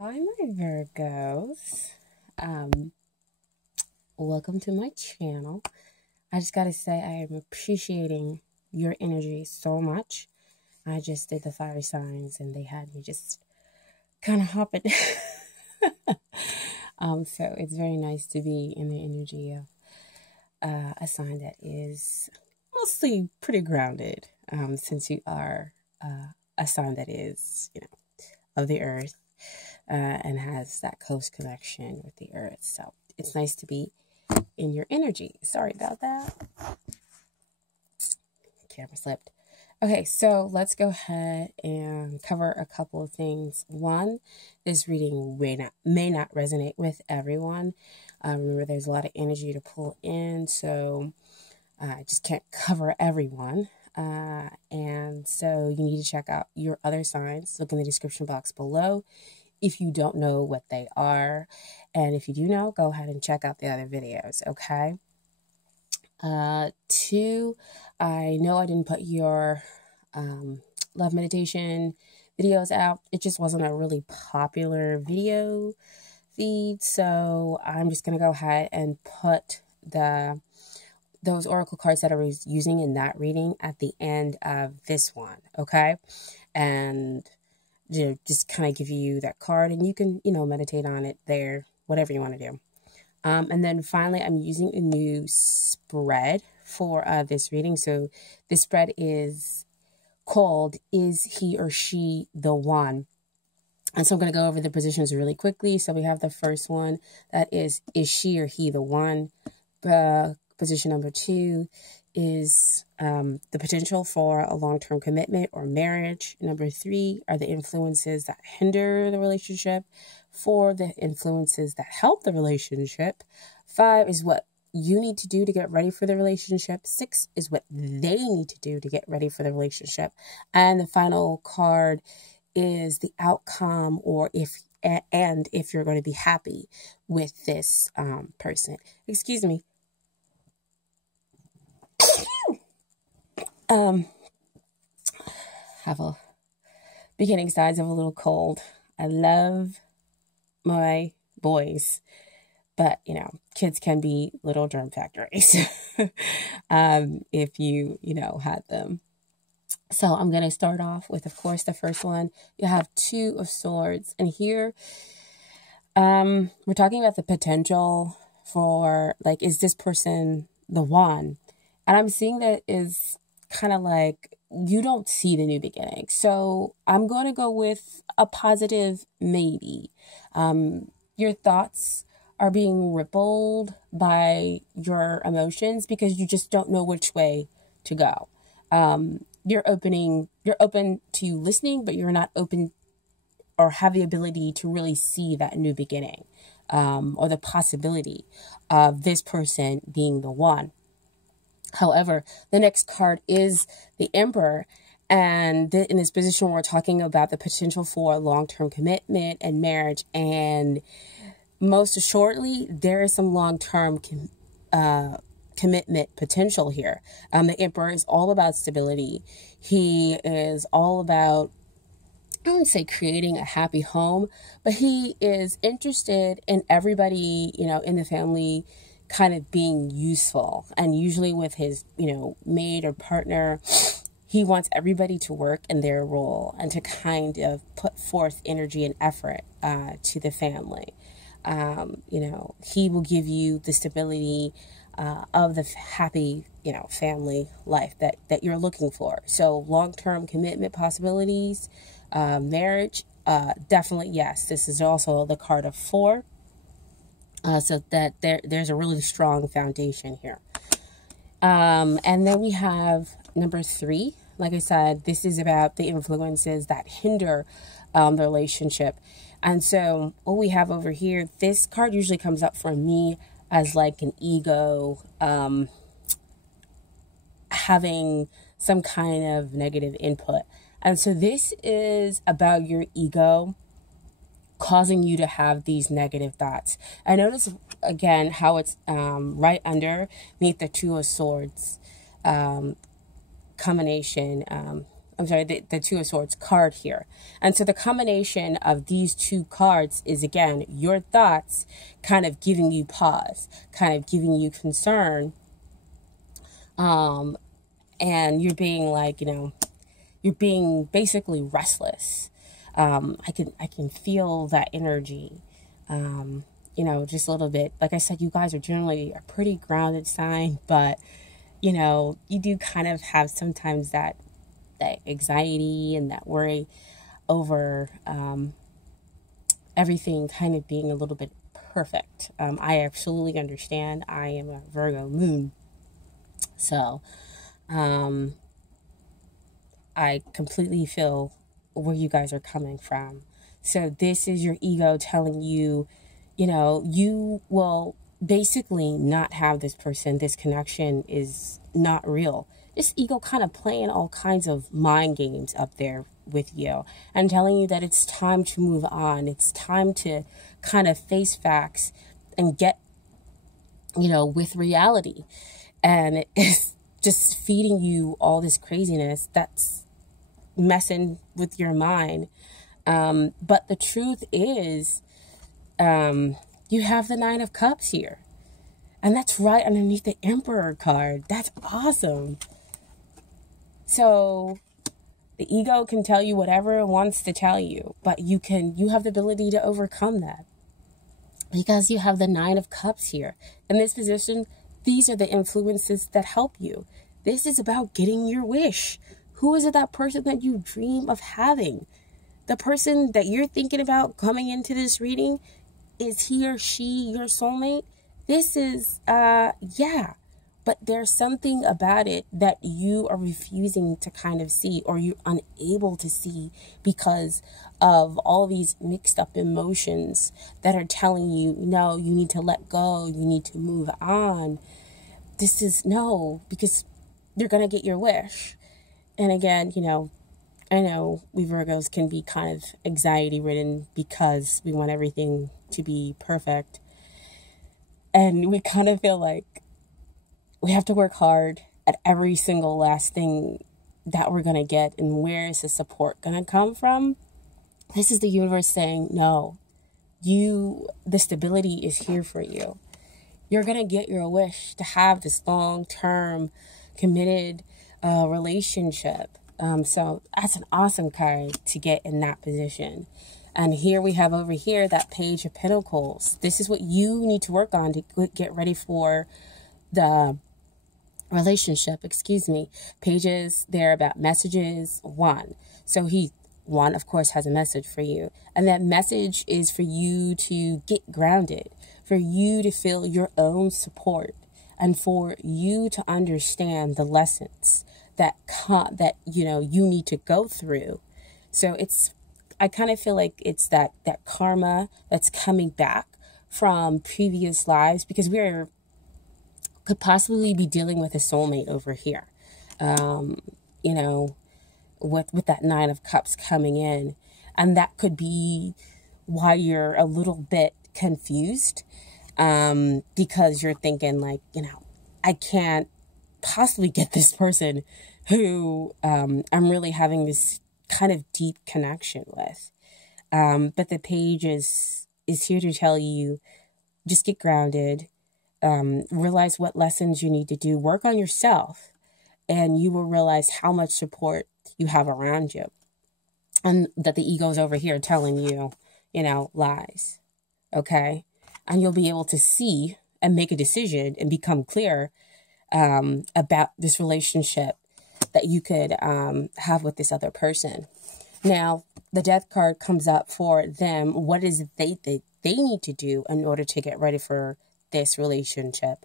Hi, my Virgos. Um, Welcome to my channel. I just gotta say, I am appreciating your energy so much. I just did the fire signs and they had me just kind of hopping. So it's very nice to be in the energy of a sign that is mostly pretty grounded, since you are a sign that is, of the earth, and has that close connection with the earth. So it's nice to be in your energy. Sorry about that. Camera slipped. Okay, so let's go ahead and cover a couple of things. One, this reading may not resonate with everyone. Remember, there's a lot of energy to pull in, so I just can't cover everyone. And so you need to check out your other signs. Look in the description box below if you don't know what they are. And if you do know, go ahead and check out the other videos, okay? Two, I know I didn't put your love meditation videos out. It just wasn't a really popular video feed, so I'm just going to go ahead and put those oracle cards that I was using in that reading at the end of this one, okay? And just kind of give you that card, and you can, meditate on it there, whatever you want to do. And then finally, I'm using a new spread for this reading. So this spread is called Is He or She the One? And so I'm going to go over the positions really quickly. So we have the first one that is she or he the one? Position number 2 is the potential for a long-term commitment or marriage. Number 3 are the influences that hinder the relationship. 4, the influences that help the relationship. 5 is what you need to do to get ready for the relationship. 6 is what they need to do to get ready for the relationship. And the final card is the outcome, or if you're going to be happy with this person. Excuse me. Have a beginning signs of a little cold. I love my boys, but kids can be little germ factories if you had them. So I'm going to start off with, of course, the first one. You have 2 of Swords, and here we're talking about the potential for, like, is this person the one? And I'm seeing that is kind of like you don't see the new beginning. So I'm going to go with a positive maybe. Your thoughts are being rippled by your emotions because you just don't know which way to go. You're open to listening, but you're not open or have the ability to really see that new beginning, or the possibility of this person being the one. However, the next card is the Emperor. And in this position, we're talking about the potential for long-term commitment and marriage. And most assuredly, there is some long-term commitment potential here. The Emperor is all about stability. He is all about, I wouldn't say creating a happy home, but he is interested in everybody, in the family kind of being useful. And usually with his, mate or partner, he wants everybody to work in their role and to kind of put forth energy and effort to the family. He will give you the stability of the happy, family life that you're looking for. So long-term commitment possibilities, marriage, definitely yes. This is also the card of 4. So that there's a really strong foundation here. And then we have number 3. Like I said, this is about the influences that hinder the relationship. And so what we have over here, this card usually comes up for me as like an ego, having some kind of negative input. And so this is about your ego causing you to have these negative thoughts. I notice again how it's right underneath the 2 of Swords combination. the Two of Swords card here. And so the combination of these two cards is, again, your thoughts kind of giving you pause, kind of giving you concern. And you're being like, you're being basically restless. I can feel that energy, just a little bit. Like I said, you guys are generally a pretty grounded sign, but, you do kind of have sometimes that anxiety and that worry over everything kind of being a little bit perfect. I absolutely understand. I am a Virgo moon. So I completely feel where you guys are coming from. So this is your ego telling you, you will basically not have this person. This connection is not real. This ego kind of playing all kinds of mind games up there with you and telling you that it's time to move on. It's time to kind of face facts and get, with reality. And it's just feeding you all this craziness that's messing with your mind. But the truth is, you have the Nine of Cups here. And that's right underneath the Emperor card. That's awesome. So the ego can tell you whatever it wants to tell you, but you have the ability to overcome that because you have the Nine of Cups here. In this position, these are the influences that help you. This is about getting your wish. Who is it, that person that you dream of having? The person that you're thinking about coming into this reading, is he or she your soulmate? This is, yeah. But there's something about it that you are refusing to kind of see, or you're unable to see because of all these mixed up emotions that are telling you, no, you need to let go. You need to move on. This is no, because you're going to get your wish. And again, I know we Virgos can be kind of anxiety ridden because we want everything to be perfect. And we kind of feel like we have to work hard at every single last thing that we're going to get. And where is the support going to come from? This is the universe saying, no, the stability is here for you. You're going to get your wish to have this long-term committed relationship. So that's an awesome card to get in that position. And here we have over here that Page of Pentacles. This is what you need to work on to get ready for the relationship. Pages, they're about messages. One. So one, of course, has a message for you. And that message is for you to get grounded, for you to feel your own support, and for you to understand the lessons that you need to go through. So I kind of feel like it's that karma that's coming back from previous lives, because could possibly be dealing with a soulmate over here. With that Nine of Cups coming in, and that could be why you're a little bit confused, because you're thinking like, I can't possibly get this person who I'm really having this kind of deep connection with. But the Page is here to tell you, just get grounded, realize what lessons you need to do, work on yourself, and you will realize how much support you have around you. And that the ego's over here telling you, lies. Okay? And you'll be able to see and make a decision and become clear about this relationship that you could have with this other person. Now, the Death card comes up for them. What is it they need to do in order to get ready for this relationship?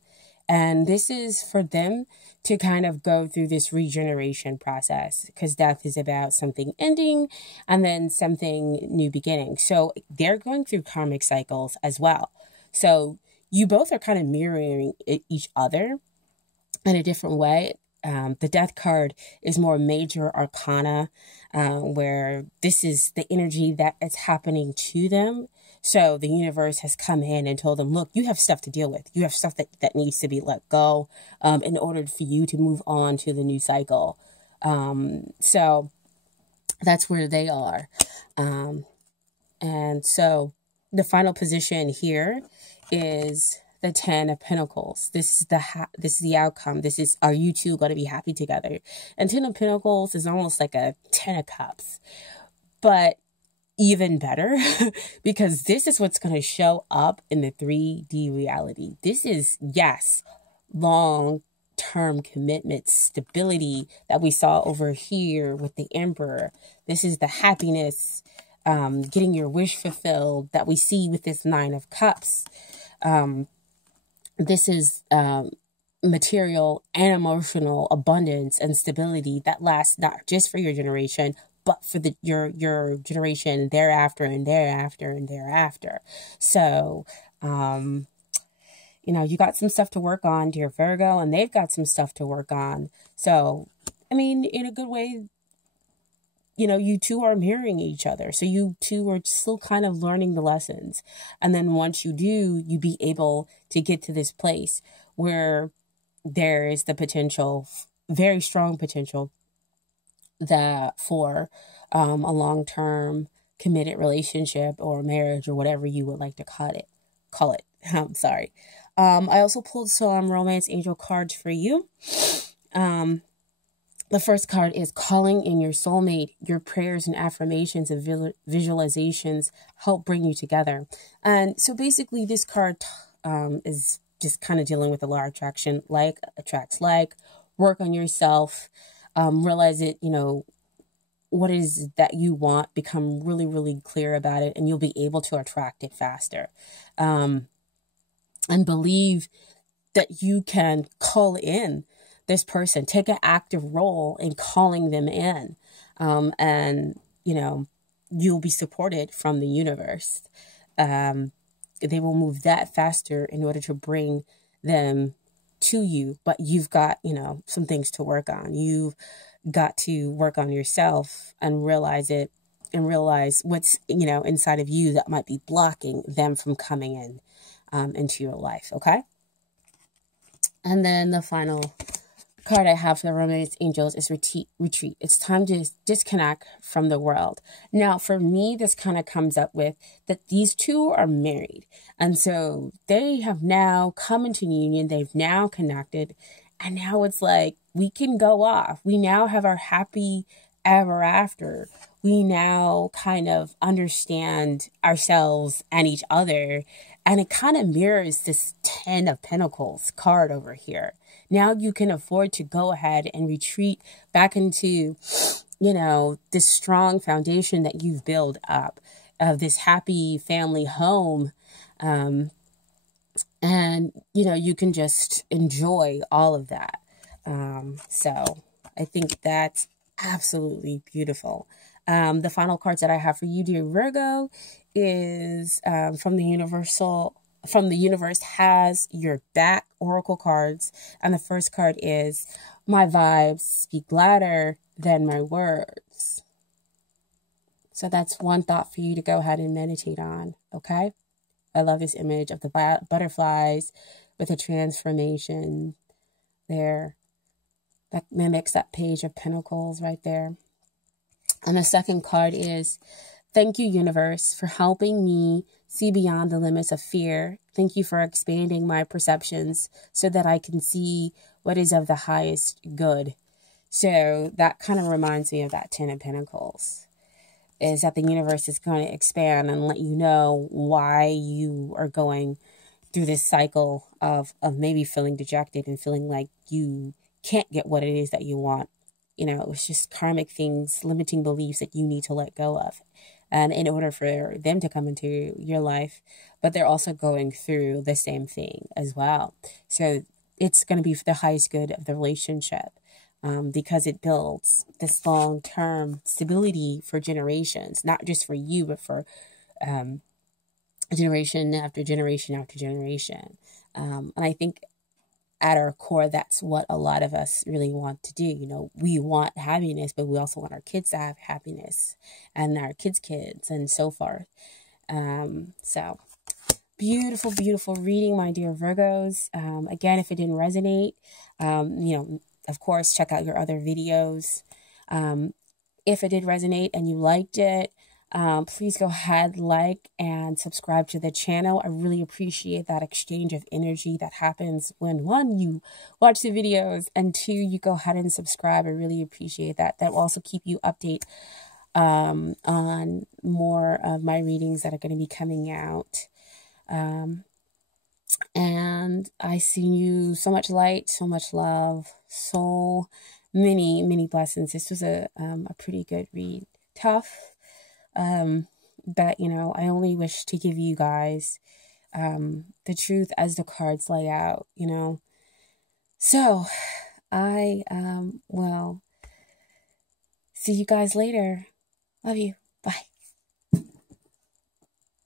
And this is for them to kind of go through this regeneration process, because death is about something ending and then something new beginning. So they're going through karmic cycles as well. So you both are kind of mirroring each other in a different way. The Death card is more major arcana, where this is the energy that is happening to them. So the universe has come in and told them, look, you have stuff to deal with. You have stuff that needs to be let go in order for you to move on to the new cycle. So That's where they are. And so the final position here is the 10 of Pentacles. This is the outcome. This is, are you two going to be happy together? And 10 of Pentacles is almost like a 10 of Cups, but even better because this is what's going to show up in the 3D reality. This is, yes, long-term commitment, stability that we saw over here with the Emperor. This is the happiness, getting your wish fulfilled that we see with this 9 of Cups. This is material and emotional abundance and stability that lasts not just for your generation, but for your generation thereafter and thereafter and thereafter. So, you know, you got some stuff to work on, dear Virgo, and they've got some stuff to work on. So, I mean, in a good way, you know, you two are mirroring each other. So you two are still kind of learning the lessons. And then once you do, you be able to get to this place where there is the potential, very strong potential, that for a long-term committed relationship or marriage or whatever you would like to call it. I'm sorry. I also pulled some romance angel cards for you. The first card is calling in your soulmate. Your prayers and affirmations and visualizations help bring you together. And so basically this card is just kind of dealing with the law of attraction. Like attracts like. Work on yourself. Realize it, you know, what it is that you want. Become really, really clear about it. And you'll be able to attract it faster. And believe that you can call in this person, take an active role in calling them in. And, you know, you'll be supported from the universe. They will move that faster in order to bring them to you. But you've got, you know, some things to work on. You've got to work on yourself and realize it and realize what's, you know, inside of you that might be blocking them from coming in into your life. Okay. And then the final card I have for the romance angels is retreat. It's time to disconnect from the world. Now, for me, this kind of comes up with that these two are married. And so they have now come into union. They've now connected. And now it's like, we can go off. We now have our happy ever after. We now kind of understand ourselves and each other. And it kind of mirrors this 10 of Pentacles card over here. Now you can afford to go ahead and retreat back into, you know, this strong foundation that you've built up of this happy family home. And, you know, you can just enjoy all of that. So I think that's absolutely beautiful. The final cards that I have for you, dear Virgo, is from the universe has your back oracle cards. And the first card is, my vibes speak louder than my words. So that's one thought for you to go ahead and meditate on. Okay. I love this image of the butterflies with a transformation there. That mimics that page of Pentacles right there. And the second card is, thank you, universe, for helping me see beyond the limits of fear. Thank you for expanding my perceptions so that I can see what is of the highest good. So that kind of reminds me of that 10 of Pentacles, is that the universe is going to expand and let you know why you are going through this cycle of maybe feeling dejected and feeling like you can't get what it is that you want. You know, it's just karmic things, limiting beliefs that you need to let go of. And in order for them to come into your life, but they're also going through the same thing as well. So it's going to be for the highest good of the relationship, because it builds this long-term stability for generations, not just for you, but for generation after generation after generation. And I think at our core, that's what a lot of us really want to do. You know, we want happiness, but we also want our kids to have happiness and our kids' kids and so forth. So beautiful, beautiful reading, my dear Virgos. Again, if it didn't resonate, you know, of course, check out your other videos. if it did resonate and you liked it, please go ahead, like and subscribe to the channel. I really appreciate that exchange of energy that happens when, one, you watch the videos, and two, you go ahead and subscribe. I really appreciate that. That will also keep you updated on more of my readings that are going to be coming out. And I send you so much light, so much love, so many, many blessings. This was a pretty good read. Tough, but, you know, I only wish to give you guys the truth as the cards lay out, you know. So, I will see you guys later. Love you. Bye.